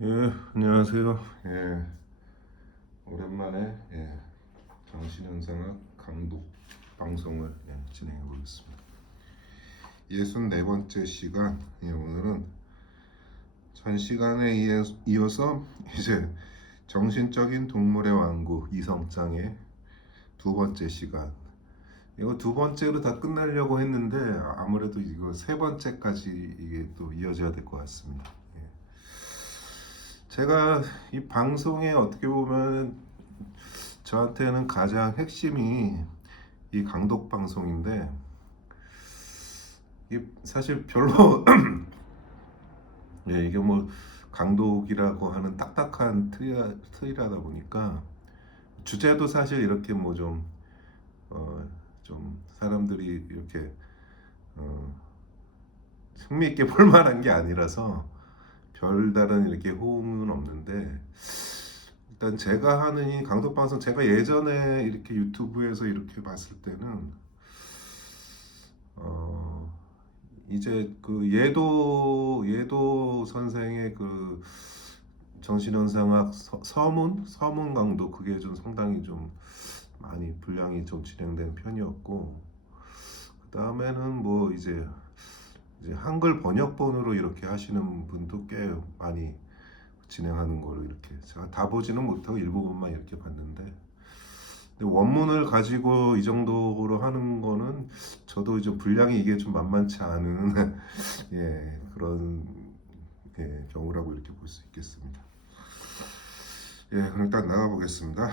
예, 안녕하세요. 오랜만에 정신현상학 강독 방송을 진행해 보겠습니다. 64번째 시간. 오늘은 전 시간에 이어서 이제 정신적인 동물의 왕국 이성장의 두 번째 시간. 이거 두 번째로 다 끝내려고 했는데 아무래도 이거 세 번째까지 이게 또 이어져야 될 것 같습니다. 제가 이 방송에 어떻게 보면 저한테는 가장 핵심이 이 강독 방송인데, 이 사실 별로 이게 뭐 강독이라고 하는 딱딱한 틀이라다 보니까 주제도 사실 이렇게 뭐 좀 사람들이 이렇게 어, 흥미있게 볼 만한 게 아니라서 별다른 이렇게 호응은 없는데, 일단 제가 하는 이 강독 방송, 제가 예전에 이렇게 유튜브에서 이렇게 봤을 때는 어 이제 그 예도 선생의 그 정신현상학 서문 강도, 그게 좀 상당히 좀 많이 분량이 좀 진행된 편이었고, 그 다음에는 뭐 이제 한글 번역본으로 이렇게 하시는 분도 꽤 많이 진행하는 걸로, 이렇게 제가 다 보지는 못하고 일부분만 이렇게 봤는데, 근데 원문을 가지고 이 정도로 하는 거는 저도 이제 분량이 이게 좀 만만치 않은 그런 경우라고 이렇게 볼 수 있겠습니다. 그럼 일단 나가보겠습니다.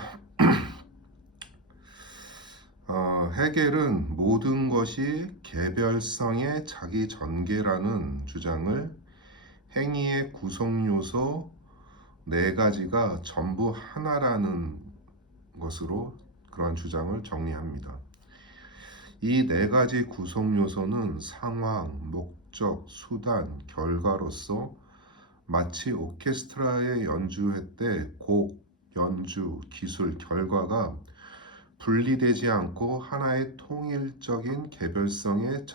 헤겔은 모든 것이 개별성의 자기 전개라는 주장을 행위의 구성 요소 네 가지가 전부 하나라는 것으로 그러한 주장을 정리합니다. 이 네 가지 구성 요소는 상황, 목적, 수단, 결과로서 마치 오케스트라의 연주회 때 곡, 연주, 기술, 결과가 분리되지 않고 하나의 통일적인 개별성의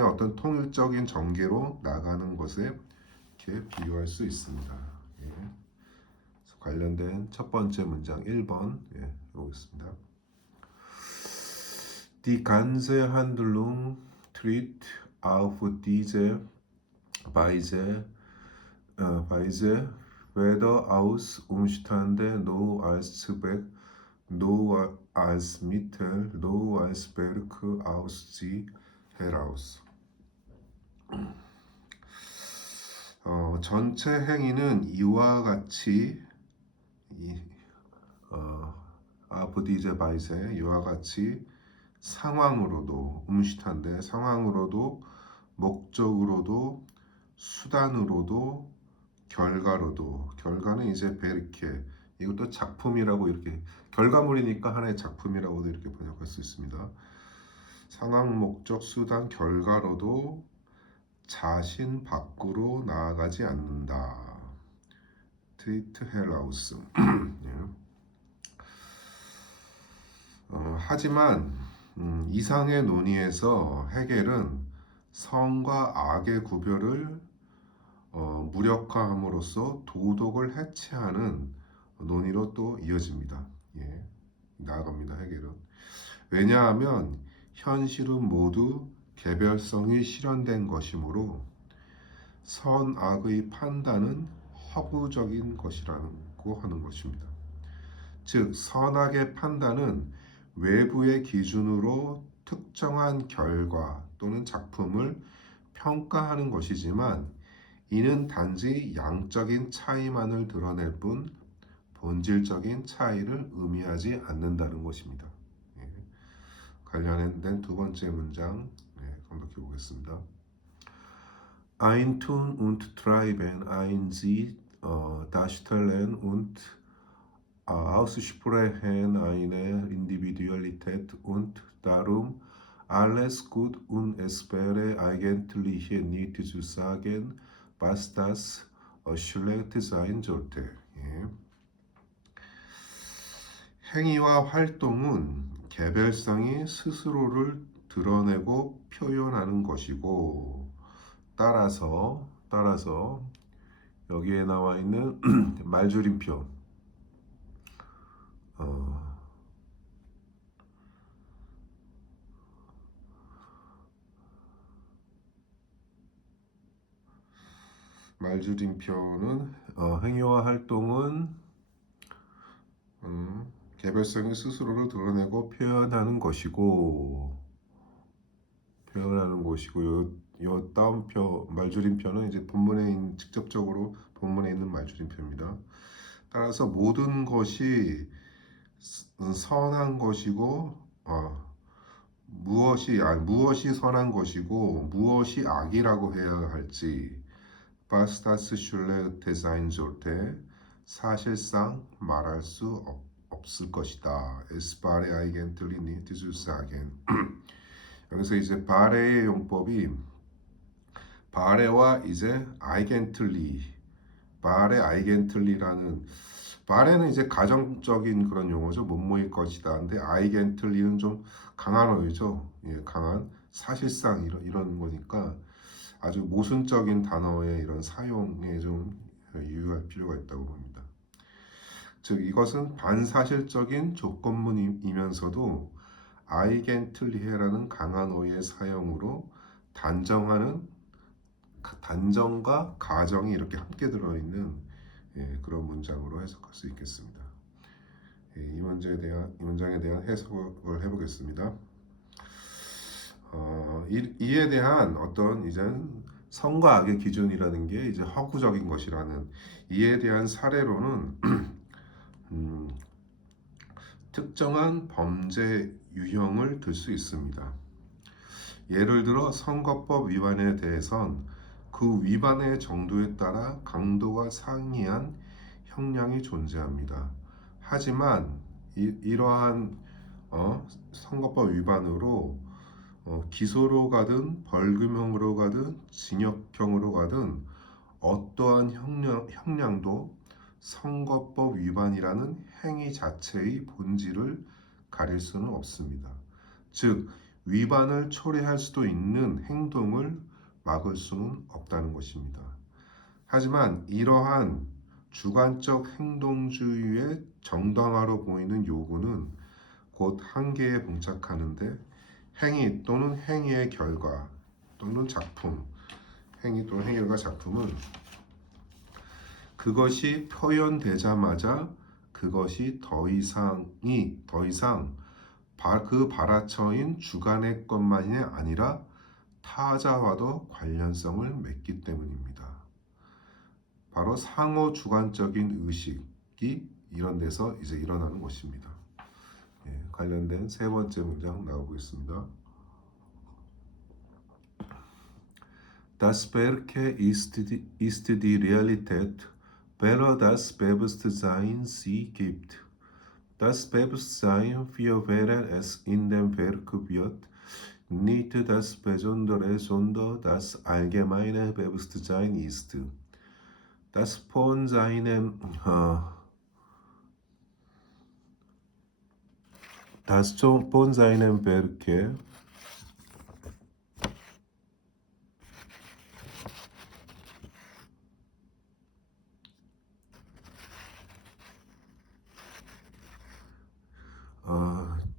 어떤 통일적인 전개로 나가는 것에 이렇게 비유할 수 있습니다. 관련된 첫 번째 문장 1번 보겠습니다. Die ganze Handlung tritt auf diese Weise weder aus Umstände noch als Zweck noch als Mittel noch als Werk aus sie heraus. 전체 행위는 이와 같이 아프디제 바이세 이와 같이 상황으로도 상황으로도 목적으로도 수단으로도 결과는 이제 베르케, 이것도 작품이라고, 이렇게 결과물이니까 하나의 작품이라고도 이렇게 번역할 수 있습니다. 상황, 목적, 수단, 결과로도 자신 밖으로 나아가지 않는다. 트리트 헬라우스. 하지만 이상의 논의에서 헤겔은 선과 악의 구별을 무력화함으로써 도덕을 해체하는 논의로 또 이어집니다. 나아갑니다. 헤겔은. 왜냐하면 현실은 모두 개별성이 실현된 것이므로 선악의 판단은 허구적인 것이라고 하는 것입니다. 즉, 선악의 판단은 외부의 기준으로 특정한 결과 또는 작품을 평가하는 것이지만, 이는 단지 양적인 차이만을 드러낼 뿐 본질적인 차이를 의미하지 않는다는 것입니다. 관련된 두 번째 문장 검독해 보겠습니다. Ein Tun und Treiben, ein Sie darstellen und aussprechen eine Individualität und darum alles gut und es wäre eigentlich nicht zu sagen, was das schlecht sein sollte. 행위와 활동은 개별성이 스스로를 드러내고 표현하는 것이고, 따라서 여기에 나와 있는 말줄임표. 어, 말줄임표는 행위와 활동은 개별성의 스스로를 드러내고 표현하는 것이고 요 다운표 말줄임표는 이제 직접적으로 본문에 있는 말줄임표입니다. 따라서 모든 것이 선한 것이고 무엇이 선한 것이고 무엇이 악이라고 해야 할지 바스타스 슐레 데자인 졸때 사실상 말할 수 없을 것이다. 에스파레 아이겐틀리 니티주스 아겐. 여기서 이제 바레의 용법이 바레와 이제 바레 아이겐틀리라는 바레는 이제 가정적인 그런 용어죠. 뭐뭐일 것이다. 근데 아이겐틀리는 좀 강한 어휘죠. 예, 강한 사실상 이런 거니까 아주 모순적인 단어의 이런 사용에 좀 유의할 필요가 있다고 봅니다. 즉 이것은 반사실적인 조건문이면서도 아이겐틀리헤라는 강한 어휘의 사용으로 단정과 가정이 이렇게 함께 들어있는 그런 문장으로 해석할 수 있겠습니다. 이 문장에 대한 해석을 해보겠습니다. 이에 대한 어떤 이제 선과 악의 기준이라는 게 이제 허구적인 것이라는 이에 대한 사례로는 특정한 범죄 유형을 들 수 있습니다. 예를 들어 선거법 위반에 대해선 그 위반의 정도에 따라 강도가 상이한 형량이 존재합니다. 하지만 이러한 선거법 위반으로 기소로 가든 벌금형으로 가든 징역형으로 가든 어떠한 형량도 선거법 위반이라는 행위 자체의 본질을 가릴 수는 없습니다. 즉 위반을 초래할 수도 있는 행동을 막을 수는 없다는 것입니다. 하지만 이러한 주관적 행동주의의 정당화로 보이는 요구는 곧 한계에 봉착하는데 행위 또는 행위의 결과 또는 작품, 행위 또는 행위가 작품은 그것이 표현되자마자 그것이 더 이상 그 발화처인 주관의 것만이 아니라 타자와도 관련성을 맺기 때문입니다. 바로 상호 주관적인 의식이 이런 데서 이제 일어나는 것입니다. 관련된 세 번째 문장 나가보겠습니다. Das Werke ist die Realität, welche das Bewusstsein sie gibt. Das Bewusstsein, für wen es in dem Werk wird, nicht das Besondere, sondern das allgemeine Bewusstsein ist. Das von seinem Werke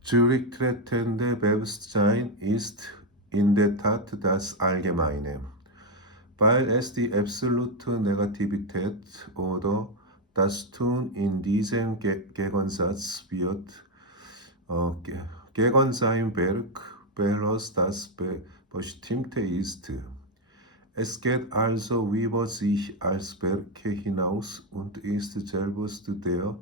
zurücktretende Bewusstsein ist in der Tat das Allgemeine, weil es die absolute Negativität oder das Tun in diesem Gegensatz wird, gegen sein Werk, welches das Bestimmte ist. Es geht also über sich als Werke hinaus und ist selbst der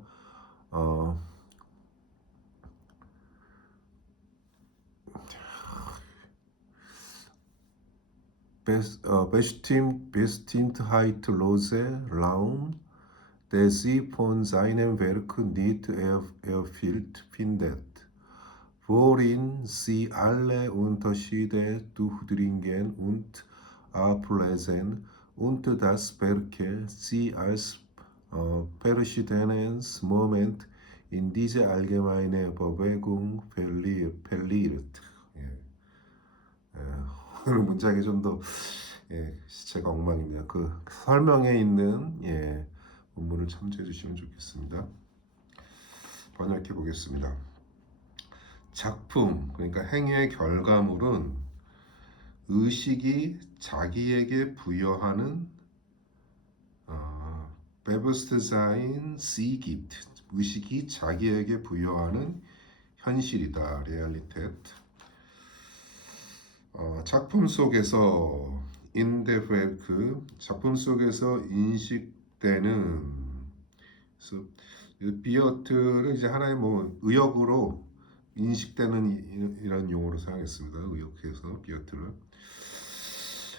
bestimmtheitlose Raum, der sie von seinem Werk nicht erfüllt findet, worin sie alle Unterschiede durchdringen und ablesen und das Werk sie als verschiedenes Moment in diese allgemeine Bewegung verliert. 오늘 문장이 좀 더 예, 시체가 엉망입니다. 그 설명에 있는 본문을 참조해 주시면 좋겠습니다. 번역해 보겠습니다. 작품, 그러니까 행위의 결과물은 의식이 자기에게 부여하는 Bewusstsein sie gibt. 의식이 자기에게 부여하는 현실이다. Realität. 작품 속에서 in the Werk, 작품 속에서 인식되는, 그래서 비어트를 이제 하나의 뭐 의역으로 인식되는 이런 용어로 사용했습니다. 의역해서 비어트를.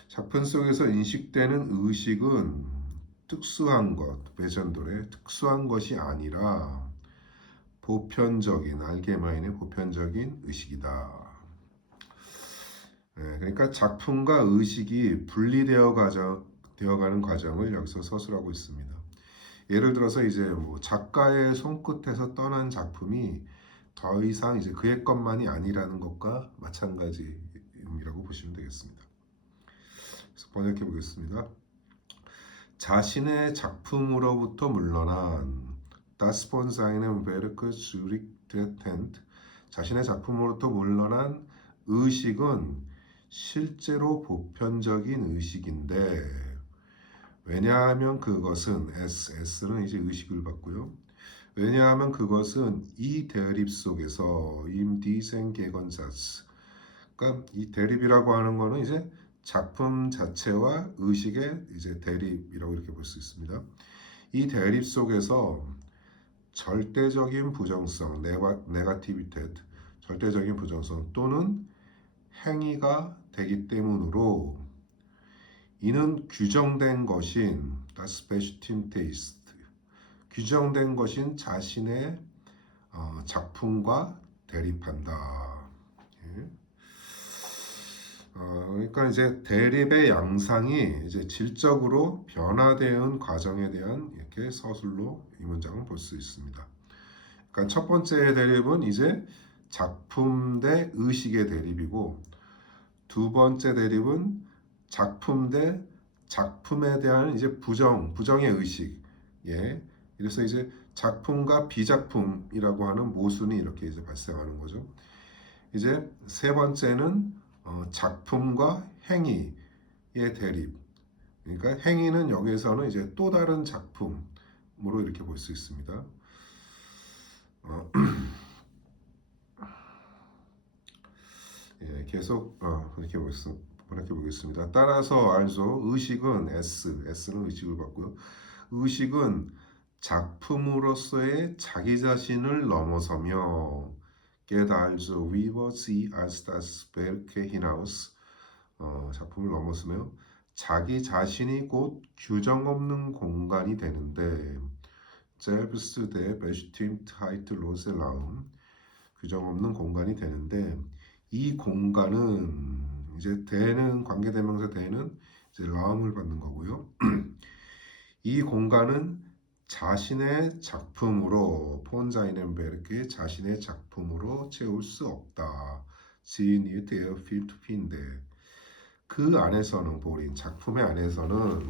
작품 속에서 인식되는 의식은 특수한 것, 베전돌의 특수한 것이 아니라 보편적인, 알게마인의 보편적인 의식이다. 그러니까 작품과 의식이 되어가는 과정을 여기서 서술하고 있습니다. 예를 들어서 이제 뭐 작가의 손끝에서 떠난 작품이 더 이상 이제 그의 것만이 아니라는 것과 마찬가지라고 보시면 되겠습니다. 그래서 번역해 보겠습니다. 자신의 작품으로부터 물러난 Das von seinem Werk zurückgetrennt, 자신의 작품으로부터 물러난 의식은 실제로 보편적인 의식인데, 왜냐하면 그것은 S는 이제 의식을 받고요. 왜냐하면 그것은 이 대립 속에서 im diesen Gegensatz, 그러니까 이 대립이라고 하는 거는 이제 작품 자체와 의식의 이제 대립이라고 이렇게 볼 수 있습니다. 이 대립 속에서 절대적인 부정성, 네가티비테, 절대적인 부정성 또는 행위가 되기 때문으로 이는 규정된 것인 das bestimmte ist, 규정된 것인 자신의 작품과 대립한다. 예. 그러니까 이제 대립의 양상이 이제 질적으로 변화되는 과정에 대한 이렇게 서술로 이 문장을 볼 수 있습니다. 그러니까 첫 번째 대립은 이제 작품 대 의식의 대립이고, 두 번째 대립은 작품 대 작품에 대한 이제 부정의 의식. 예. 그래서 이제 작품과 비작품이라고 하는 모순이 이렇게 이제 발생하는 거죠. 이제 세 번째는 작품과 행위의 대립. 그러니까 행위는 여기서는 이제 또 다른 작품으로 이렇게 볼 수 있습니다. 계속 이렇게 보겠습니다. 따라서 also 의식은 S는 의식을 받고요. 의식은 작품으로서의 자기 자신을 넘어서며 geht also über sie als das Werk hinaus, 작품을 넘어서며 자기 자신이 곧 규정 없는 공간이 되는데 selbst der Bestimmtheit lose Raum, 규정 없는 공간이 되는데, 이 공간은 이제 대는 관계대명사 대는 이제 라움을 받는 거고요. 이 공간은 자신의 작품으로 폰자이넨베르크의 자신의 작품으로 채울 수 없다. 지니의 대어 필투피인데, 그 안에서는 보린 작품의 안에서는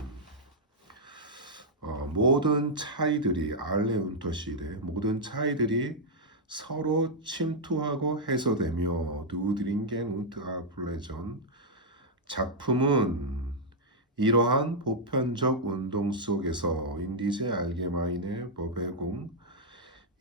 모든 차이들이 알레 운터시레, 모든 차이들이 서로 침투하고 해소되며 누드링겐 운트 아플레전, 작품은 이러한 보편적 운동 속에서 인디제 알게마인의 버베공,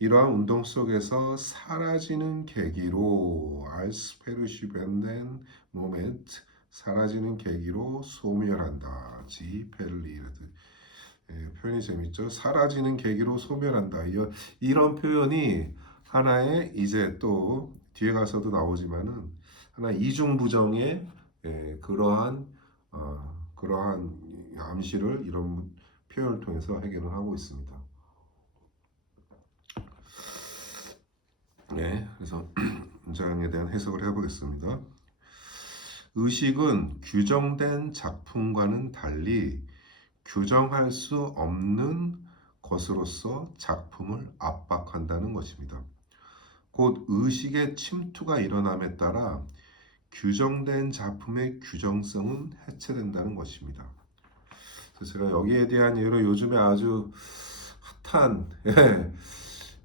이러한 운동 속에서 사라지는 계기로 알스페르시벤넨 모멘트, 사라지는 계기로 소멸한다. 지 페르리르드. 표현이 재밌죠. 사라지는 계기로 소멸한다. 이런 표현이 하나의 이제 또 뒤에 가서도 나오지만은 하나 이중부정의 그러한 암시를 이런 표현을 통해서 해결을 하고 있습니다. 네, 그래서 문장에 대한 해석을 해보겠습니다. 의식은 규정된 작품과는 달리 규정할 수 없는 것으로서 작품을 압박한다는 것입니다. 곧 의식의 침투가 일어남에 따라 규정된 작품의 규정성은 해체된다는 것입니다. 그래서 제가 여기에 대한 예로 요즘에 아주 핫한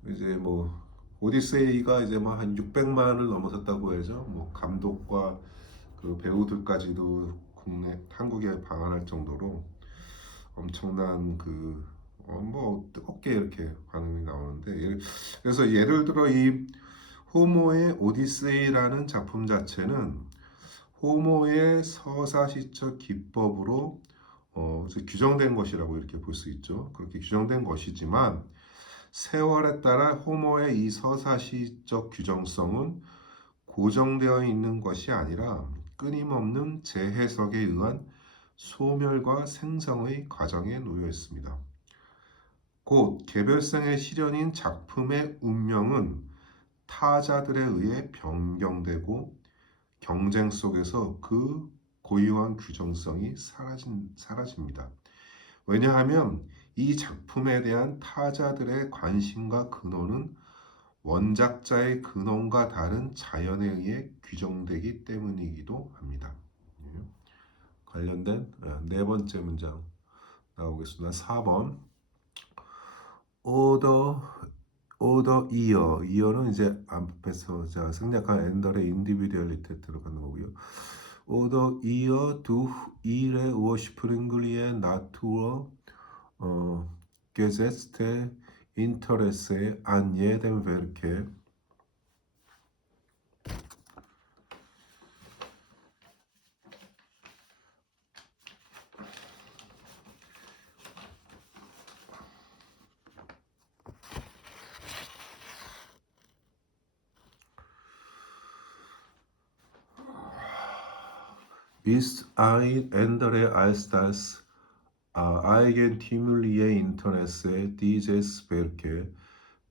이제 뭐 오디세이가 이제 뭐 한 600만을 넘어섰다고 해죠. 뭐 감독과 그 배우들까지도 국내 한국에 방한할 정도로 엄청난 뭐 뜨겁게 이렇게 반응이 나오는데 그래서 예를 들어 이 호모의 오디세이라는 작품 자체는 호모의 서사시적 기법으로 규정된 것이라고 이렇게 볼 수 있죠. 그렇게 규정된 것이지만 세월에 따라 호모의 이 서사시적 규정성은 고정되어 있는 것이 아니라 끊임없는 재해석에 의한 소멸과 생성의 과정에 놓여 있습니다. 곧 개별성의 실현인 작품의 운명은 타자들에 의해 변경되고 경쟁 속에서 그 고유한 규정성이 사라집니다. 왜냐하면 이 작품에 대한 타자들의 관심과 근원은 원작자의 근원과 다른 자연에 의해 규정되기 때문이기도 합니다. 관련된 네 번째 문장 나오겠습니다. 4번 이어는 이제 앞에서 제가 생략한 엔더의 인디비듀얼리티에 들어가는 거고요. Oder ihr durch ihre ursprüngliche Natur gesetzte Interesse an jedem Werke ist ein anderes als das eigentümliche Interesse dieses Werkes,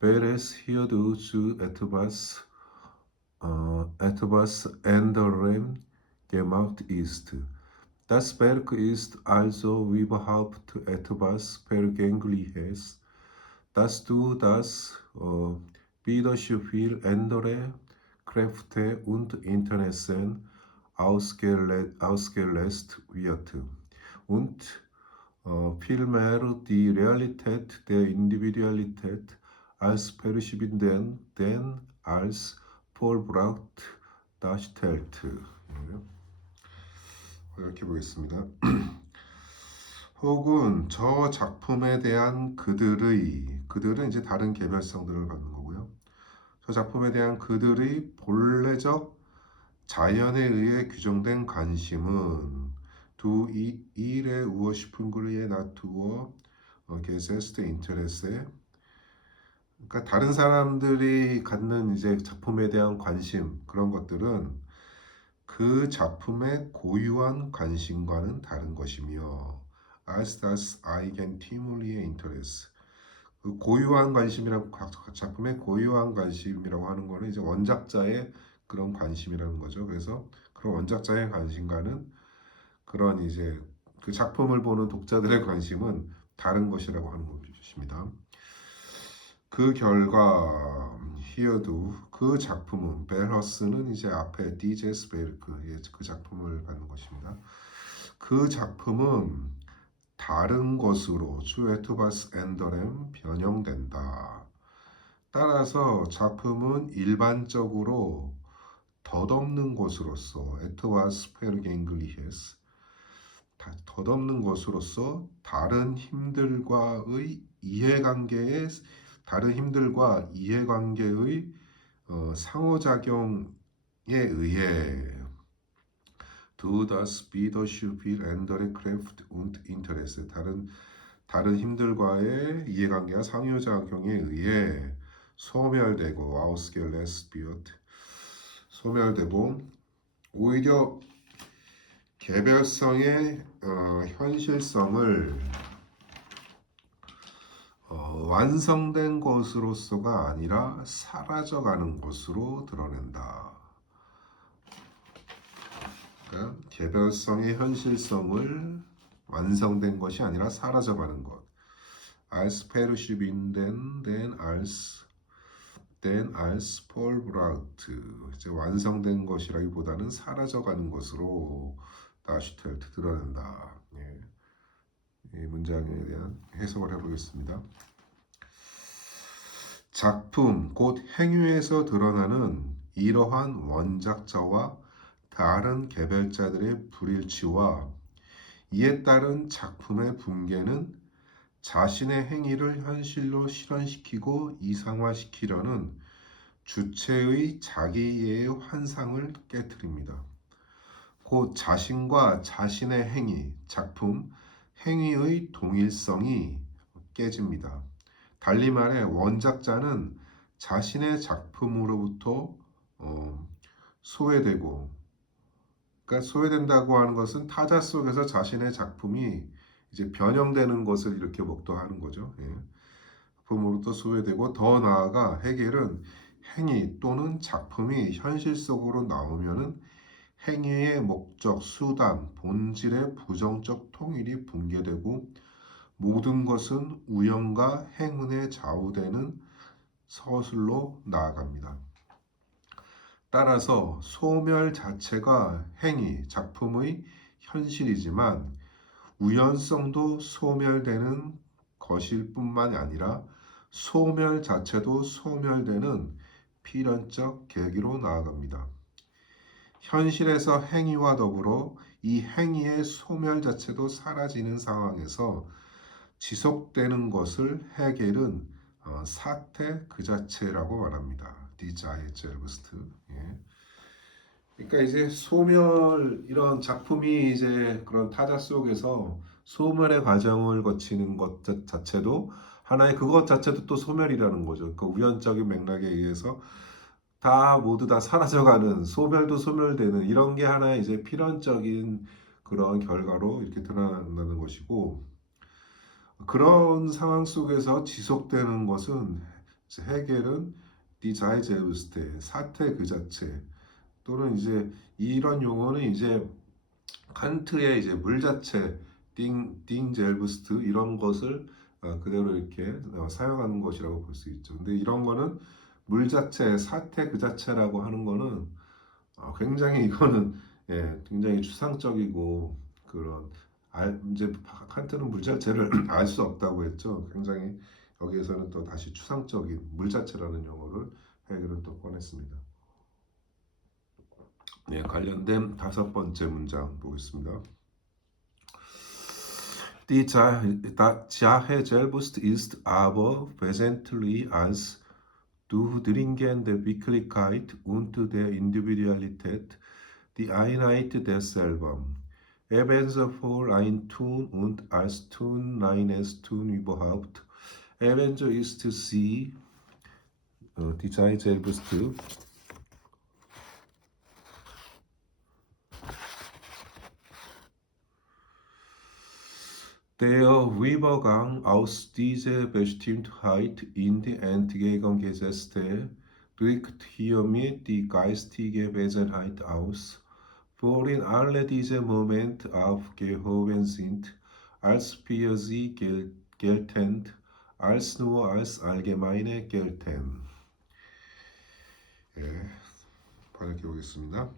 welches hierdurch zu etwas anderem gemacht ist. Das Werk ist also überhaupt etwas Vergängliches, das durch das Widerspiel anderer Kräfte und Interessen ausgelöst wird und vielmehr die Realität der Individualität als percebieren denn als vollbracht darstellt. 이렇게 보겠습니다. 혹은 저 작품에 대한 그들은 이제 다른 개별성들을 갖는 거고요. 저 작품에 대한 그들의 본래적 자연에 의해 규정된 관심은 두 일의 우어시풍구리의 나투어 게세스트 인터레스에 그러니까 다른 사람들이 갖는 이제 작품에 대한 관심 그런 것들은 그 작품의 고유한 관심과는 다른 것이며 als das eigentümliche Interesse 그 고유한 관심이라고 작품의 고유한 관심이라고 하는 거는 이제 원작자의 그런 관심이라는 거죠. 그래서 그런 원작자의 관심과는 그런 이제 그 작품을 보는 독자들의 관심은 다른 것이라고 하는 것입니다. 그 결과 히어도 그 작품은 벨허스는 이제 앞에 디제스베르크 그 작품을 받는 것입니다. 그 작품은 다른 것으로 주에투바스 엔더렘 변형된다. 따라서 작품은 일반적으로 덧없는 것으로서 에트와스 페르갱글리헤스 덧없는 것으로서 다른 힘들과의 이해관계의 상호작용에 의해 durch das Widerspiel anderer Kräfte und Interesse 다른 힘들과의 이해관계와 상호작용에 의해 소멸되고 ausgelöst wird 소멸되고 오히려 개별성의 현실성을 완성된 것으로서가 아니라 사라져가는 것으로 드러낸다. 그러니까 개별성의 현실성을 완성된 것이 아니라 사라져가는 것. als verschwinden denn als then als vollbracht 이제 완성된 것이라기보다는 사라져가는 것으로 darstellt 드러낸다. 예. 이 문장에 대한 해석을 해보겠습니다. 작품 곧 행위에서 드러나는 이러한 원작자와 다른 개별자들의 불일치와 이에 따른 작품의 붕괴는 자신의 행위를 현실로 실현시키고 이상화시키려는 주체의 자기의 환상을 깨뜨립니다. 곧 자신과 자신의 행위, 작품, 행위의 동일성이 깨집니다. 달리 말해 원작자는 자신의 작품으로부터 소외되고, 그러니까 소외된다고 하는 것은 타자 속에서 자신의 작품이 이제 변형되는 것을 이렇게 목도하는 거죠. 예. 작품으로부터 소외되고 더 나아가 해겔은 행위 또는 작품이 현실 속으로 나오면은 행위의 목적, 수단, 본질의 부정적 통일이 붕괴되고 모든 것은 우연과 행운에 좌우되는 서술로 나아갑니다. 따라서 소멸 자체가 행위, 작품의 현실이지만 우연성도 소멸되는 것일 뿐만 아니라 소멸 자체도 소멸되는 필연적 계기로 나아갑니다. 현실에서 행위와 더불어 이 행위의 소멸 자체도 사라지는 상황에서 지속되는 것을 해겔은 사태 그 자체라고 말합니다. Die Zeit selbst. 예. 그러니까 이제 소멸 이런 작품이 이제 그런 타자 속에서 소멸의 과정을 거치는 것 자체도 하나의 그것 자체도 또 소멸이라는 거죠. 그 우연적인 맥락에 의해서 다 모두 다 사라져가는 소멸도 소멸되는 이런 게 하나의 이제 필연적인 그런 결과로 이렇게 드러난다는 것이고 그런 상황 속에서 지속되는 것은 해겔은 Die Zeit selbst 사태 그 자체 또는 이제 이런 용어는 이제 칸트의 이제 물 자체, 딩 젤브스트 이런 것을 그대로 이렇게 사용하는 것이라고 볼 수 있죠. 근데 이런 거는 물 자체, 사태 그 자체라고 하는 거는 굉장히 이거는 예, 굉장히 추상적이고 그런 이제 칸트는 물 자체를 알 수 없다고 했죠. 굉장히 여기에서는 또 다시 추상적인 물 자체라는 용어를 해결은 또 꺼냈습니다. 네, 관련된 다섯 번째 문장 보겠습니다. Die Sache selbst ist aber wesentlich als Durchdringen der Wirklichkeit und der Individualität die Einheit desselben. Ebenso für ein Tun und als Tun eines Tun überhaupt. Ebenso ist sie, die Sache selbst, der Übergang aus dieser Bestimmtheit in die entgegengesetzte drückt hiermit die geistige Wesenheit aus, worin alle diese Momente aufgehoben sind, als wir sie geltend, als nur als allgemeine gelten. 예, 번역해 보겠습니다.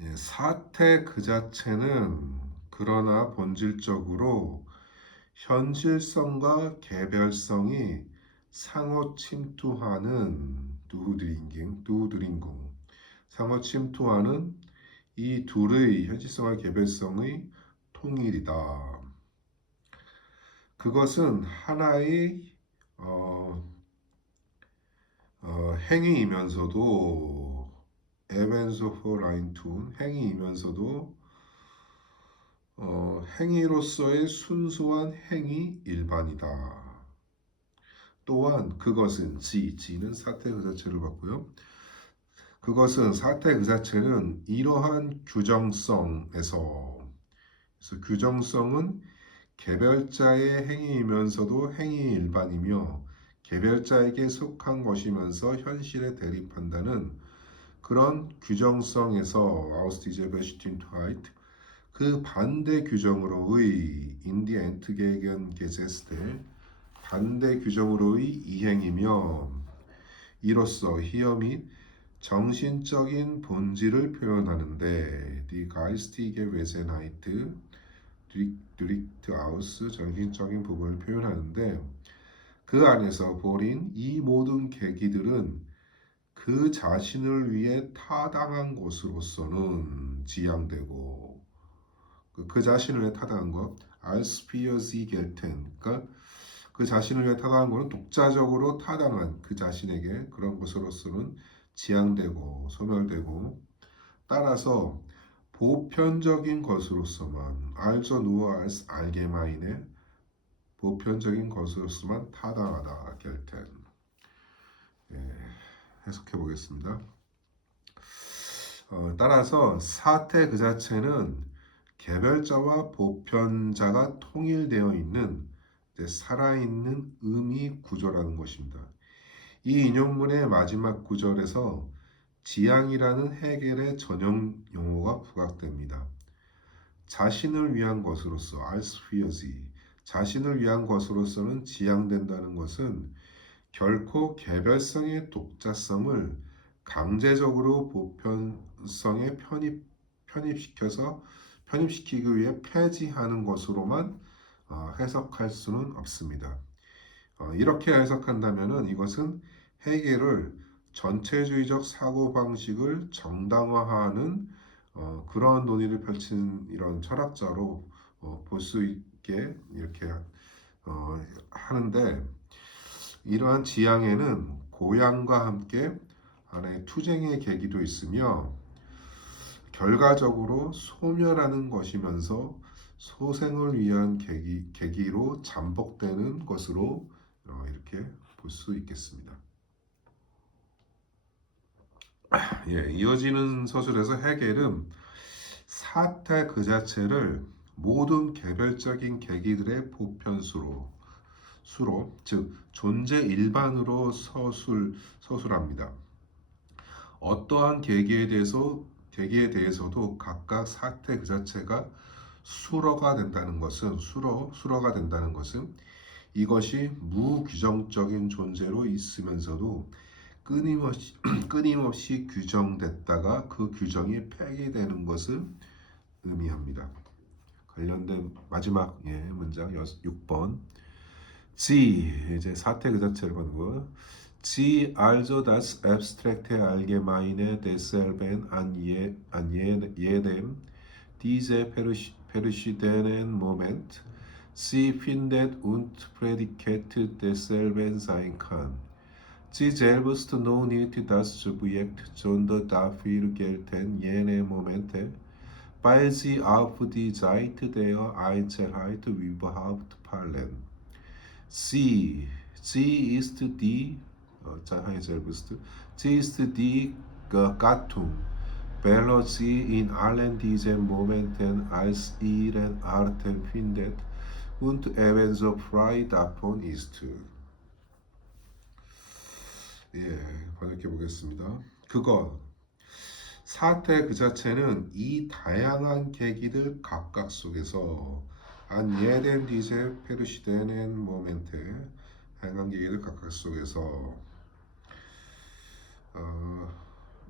예, 사태 그 자체는 그러나 본질적으로 현실성과 개별성이 상호 침투하는 두드링공 상호 침투하는 이 둘의 현실성과 개별성의 통일이다. 그것은 하나의 행위이면서도 에벤소포 라인툰 행위이면서도 행위로서의 순수한 행위 일반이다. 또한 그것은 지는 사태 그 자체를 봤고요. 그것은 사태 그 자체는 이러한 규정성에서 그래서 규정성은 개별자의 행위이면서도 행위 일반이며 개별자에게 속한 것이면서 현실에 대립한다는 그런 규정성에서 아우스티제 베슈틴트하이트 그 반대 규정으로의 인디 엔트게겐 게제스텔 반대 규정으로의 이행이며 이로써 희어 및 정신적인 본질을 표현하는데 die geistige Wesenheit drückt aus 정신적인 부분을 표현하는데 그 안에서 보린 이 모든 계기들은 그 자신을 위해 타당한 것으로서는 지향되고 그 자신을 위해 타당한 것 als für sie gelten 그러니까 그 자신을 위해 타당한 것은 독자적으로 타당한 그 자신에게 그런 것으로서는 지향되고 소멸되고 따라서 보편적인 것으로서만 also nur als allgemeine 보편적인 것으로서만 타당하다 gelten 예, 해석해 보겠습니다. 따라서 사태 그 자체는 개별자와 보편자가 통일되어 있는 살아있는 의미 구조라는 것입니다. 이 인용문의 마지막 구절에서 지향이라는 헤겔의 전용 용어가 부각됩니다. 자신을 위한 것으로서 als für sie 자신을 위한 것으로서는 지향된다는 것은 결코 개별성의 독자성을 강제적으로 보편성에 편입시키기 위해 폐지하는 것으로만 해석할 수는 없습니다. 이렇게 해석한다면 이것은 헤겔을 전체주의적 사고방식을 정당화하는 그런 논의를 펼친 이런 철학자로 볼 수 있게 이렇게 하는데 이러한 지향에는 고향과 함께 하나의 투쟁의 계기도 있으며 결과적으로 소멸하는 것이면서 소생을 위한 계기로 잠복되는 것으로 이렇게 볼 수 있겠습니다. 예, 이어지는 서술에서 헤겔은 사태 그 자체를 모든 개별적인 계기들의 보편수로 즉 존재 일반으로 서술합니다. 어떠한 계기에 대해서도 각각 사태 그 자체가 수로가 된다는 것은 이것이 무규정적인 존재로 있으면서도 끊임없이 규정됐다가 그 규정이 폐기되는 것을 의미합니다. 관련된 마지막 문장 6번 이제 사태 그 자체를 보는 거 Sie also das abstrakte Allgemeine desselben an jedem diese verschiedenen Moment sie findet und Prädikat desselben sein kann. Sie selbst nur nicht das Subjekt, sondern dafür gelten jene Momente, weil sie auf die Seite der Einzelheit überhaupt fallen. Sie ist die sie ist die Gattung, welche sie in allen diesen Momenten als ihren Arten findet und ebenso frei davon ist. 예, 번역해 보겠습니다. 사태 그 자체는 이 다양한 계기들 각각 속에서 안 예덴 디제 페르시데넨 모멘테 다양한 계기들 각각 속에서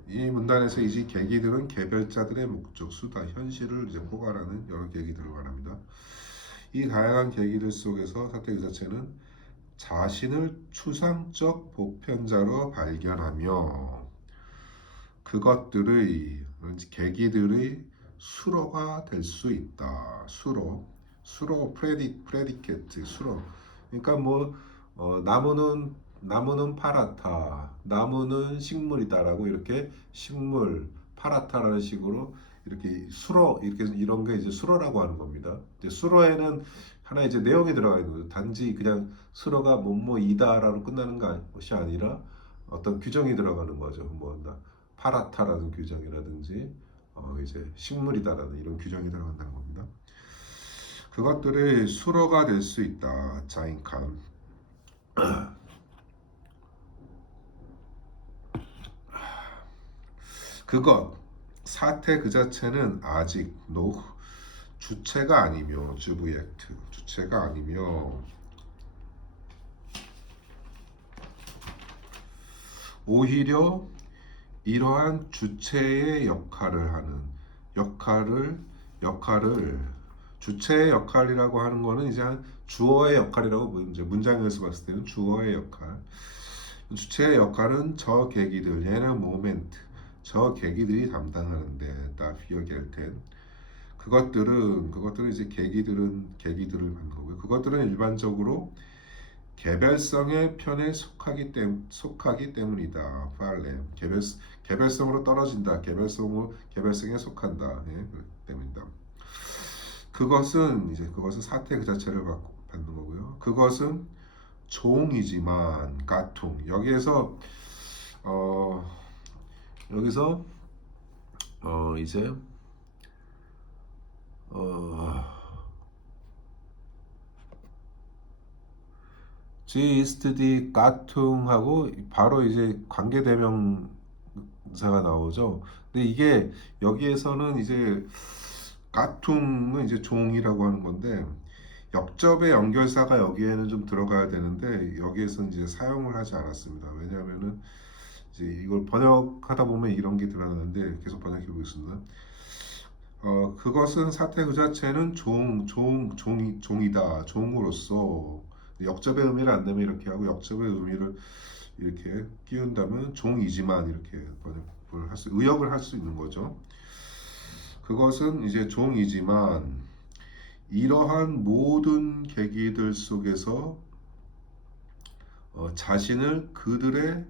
이 문단에서 이 계기들은 개별자들의 목적, 수단, 현실을 이제 포괄하는 여러 계기들을 말합니다. 이 다양한 계기들 속에서 사태 그 자체는 자신을 추상적 보편자로 발견하며 그것들의 계기들의 수로가 될 수 있다. 수로 프레디케트 수로. 그러니까 나무는 파랗다. 나무는 식물이다라고 이렇게 식물 파랗다라는 식으로 이렇게 수로 이런 게 이제 수로라고 하는 겁니다. 이제 수로에는 하나 이제 내용이 들어가 있는 거죠. 단지 그냥 수로가 뭐이다라고 끝나는 것이 아니라 어떤 규정이 들어가는 거죠. 파랗다라는 규정이라든지 이제 식물이다라는 이런 규정이 들어간다는 겁니다. 그것들이 수로가 될 수 있다. 자인칸. 사태 그 자체는 아직 주체가 아니며 주체가 아니며 오히려 이러한 주체의 역할을 하는 역할을 주체의 역할이라고 하는 거는 이제 한 주어의 역할이라고 이제 문장에서 봤을 때는 주어의 역할. 주체의 역할은 저 계기들, 얘는 모멘트, 저 계기들이 담당하는데 dafür gelten. 그것들은 이제 계기들을 하는 거고요. 그것들은 일반적으로 개별성의 편에 속하기 때문이다. 팔레 개별성으로 떨어진다. 개별성에 속한다. 예, 그렇기 때문이다. 그것은 사태 그 자체를 받는 거고요. 그것은 종이지만 가퉁 어 여기서 이제 어 G ist die Gattung하고 바로 이제 관계대명사가 나오죠. 근데 이게 여기에서는 이제 Gattung은 이제 종이라고 하는 건데 역접의 연결사가 여기에는 좀 들어가야 되는데 여기에서는 이제 사용을 하지 않았습니다. 왜냐하면은 이제 이걸 번역하다 보면 이런 게 드러나는데 계속 번역해 보겠습니다. 그것은 사태 그 자체는 종이다. 종으로서 역접의 의미를 안 내면 이렇게 하고 역접의 의미를 이렇게 끼운다면 종이지만 이렇게 의역을 할 수 있는 거죠. 그것은 이제 종이지만 이러한 모든 계기들 속에서 자신을 그들의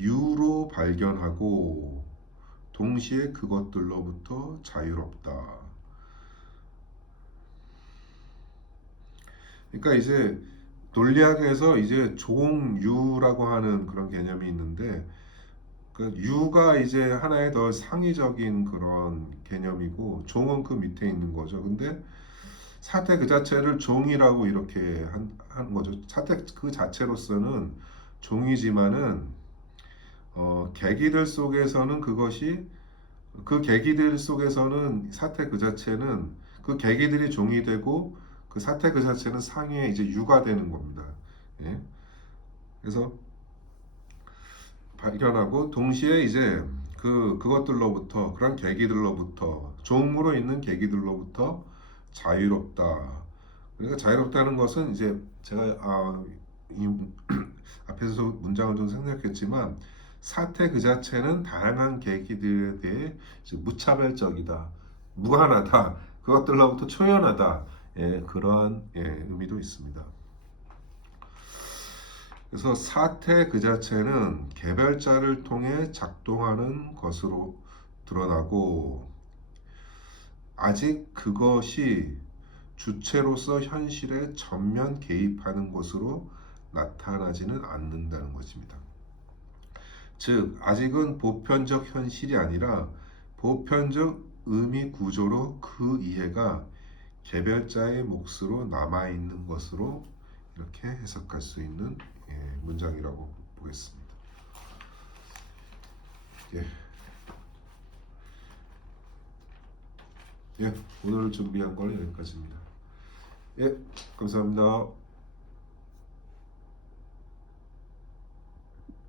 유로 발견하고 동시에 그것들로부터 자유롭다. 그러니까 이제 논리학에서 이제 종유라고 하는 그런 개념이 있는데 그 유가 이제 하나의 더 상위적인 그런 개념이고 종은 그 밑에 있는 거죠. 근데 사태 그 자체를 종이라고 이렇게 한 거죠. 사태 그 자체로서는 종이지만은 계기들 속에서는 그 계기들 속에서는 사태 그 자체는 그 계기들이 종이 되고 그 사태 그 자체는 상위에 이제 유가 되는 겁니다. 예? 그래서 발견하고 동시에 이제 그것들로부터 그런 계기들로부터 종으로 있는 계기들로부터 자유롭다. 그러니까 자유롭다는 것은 이제 제가 이 앞에서 문장을 좀 생략했지만 사태 그 자체는 다양한 계기들에 대해 무차별적이다, 무한하다, 그것들로부터 초연하다. 예, 그러한 의미도 있습니다. 그래서 사태 그 자체는 개별자를 통해 작동하는 것으로 드러나고 아직 그것이 주체로서 현실에 전면 개입하는 것으로 나타나지는 않는다는 것입니다. 즉, 아직은 보편적 현실이 아니라 보편적 의미 구조로 그 이해가 개별자의 몫으로 남아있는 것으로 이렇게 해석할 수 있는 문장이라고 보겠습니다. 예. 예, 오늘 준비한 건 여기까지입니다. 예, 감사합니다.